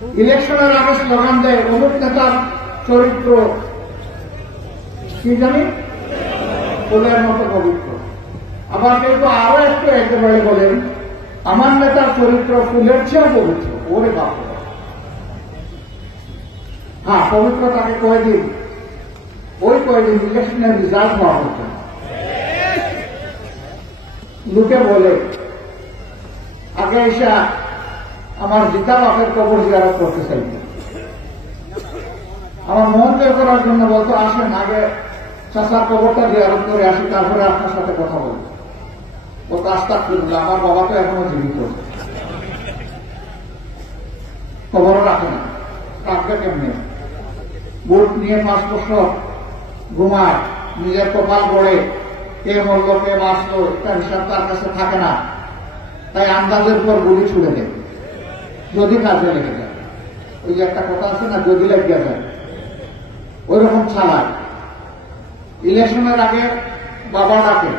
ইলেকশনের আগে স্লোগান দেয় অমুক নেতার চরিত্র কি জানি ফুলের মতো পবিত্র। আবার কিন্তু আরো একটু একেবারে বলেন আমার নেতার চরিত্র ফুলের চেয়েও পবিত্র। ওরে বাপ, হ্যাঁ পবিত্র তাকে কয়েকদিন ওই কয়েকদিন ইলেকশনের রেজাল্ট হওয়া হতো। লোকে বলে আগে এসে আমার জিতা বাপের কবর জিয়ারত করতে চাই, আমার মন জয় করার জন্য বলতো আসেন আগে চাচার কবরটা জিয়ারত করে আসি, তারপরে আপনার সাথে কথা বলবো। ও কাজটা করল, আমার বাবা তো এখনো জীবিত, কবরও রাখে না, রাখবে কেমনি? বুট নিয়ে 5 বছর ঘুমায়, নিজের কপাল গড়ে, কে মরল কে বাঁচলো একটা হিসাব তার কাছে থাকে না, তাই আন্দাজের পর গুলি ছুড়ে দেয় যদি কাজে লেগে যায়। ওই যে একটা কথা আছে না, যদি লেগে যায়, ওই রকম ছাড়ায়। ইলেকশনের আগে বাবা ডাকে,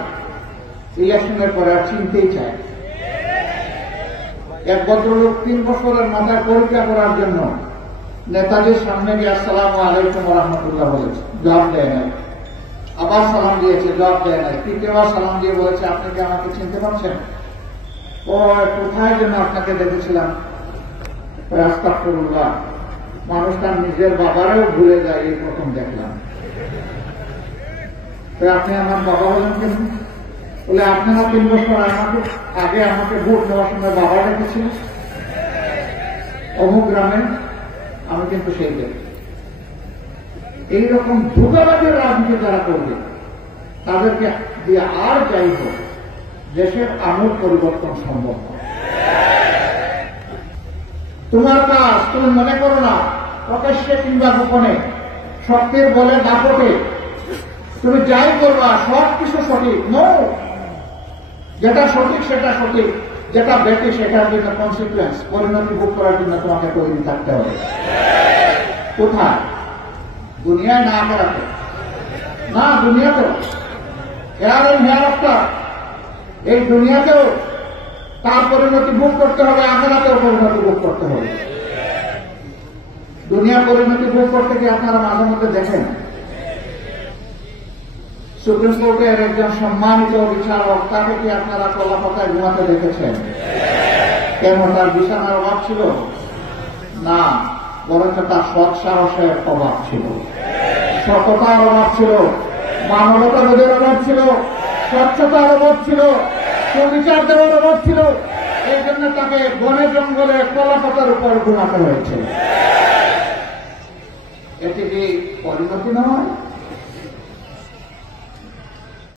ইলেকশনের পরে আর চিনতেই চায়। এক ভদ্রলোক 3 বছরের মাথায় পরীক্ষা করার জন্য নেতাজির সামনে গিয়ে আসসালামু আলাইকুম ওয়া রাহমাতুল্লাহ বলেছে, জবাব দেয় নাই। আবার সালাম দিয়েছে, জবাব দেয় নাই। তৃতীয়বার সালাম দিয়ে বলেছে আপনি কি আমাকে চিনতে পারছেন? ও কোথায় যেন আপনাকে দেখেছিলাম। আস্তাগফিরুল্লাহ, মানুষটা নিজের বাবারেও ভুলে যায়, এই প্রথম দেখলাম। আপনি আমার বাবা বলেন কেন? বলে আপনারা 3 বছর আগে আমাকে ভোট দেওয়ার সময় বাবা ডেকেছিলেন অমুক গ্রামে, আমি কিন্তু সেই দেখ। এইরকম ধোঁকাবাজের রাজনীতি যারা করবে তাদেরকে দিয়ে আর যাই হোক দেশের আমূল পরিবর্তন সম্ভব নয়। তোমার কাজ তুমি মনে করো না প্রকাশ্যে কিংবা গোপনে শক্তির বলে দাপটে তুমি যাই করবা সব কিছু সঠিক নয়। যেটা সঠিক সেটা সঠিক, যেটা বেটি সেটার জন্য কনসিকুয়েন্স পরিণতি ভোগ করার জন্য তোমাকে তৈরি থাকতে হবে। কোথায়? দুনিয়ায় না আখেরাতে? না, দুনিয়াতেও হেয়ার এন্ড হেয়ার আফটার। এই দুনিয়াতেও তার পরিণতি ভোগ করতে হবে, আখেরাতেও পরিণতি ভোগ করতে হবে। দুনিয়া পরিণতি ভোগ করতে গিয়ে আপনারা মাঝে মধ্যে দেখেন সুপ্রিম কোর্টের একজন সম্মানিত বিচারক, তাকে কি আপনারা কলাপাতায় ঘুমাতে দেখেছেন? কেন তার বিছানার অভাব ছিল? না, বরঞ্চ তার সৎ সাহসের অভাব ছিল, সততার অভাব ছিল, মানবতা বোধের অভাব ছিল, স্বচ্ছতার অভাব ছিল, সুবিচার দেওয়ার অভাব ছিল। এই জন্য তাকে বনে জঙ্গলে কলাপাতার উপর ঘুমাতে হয়েছে। এটি কি পরিণতি নয়?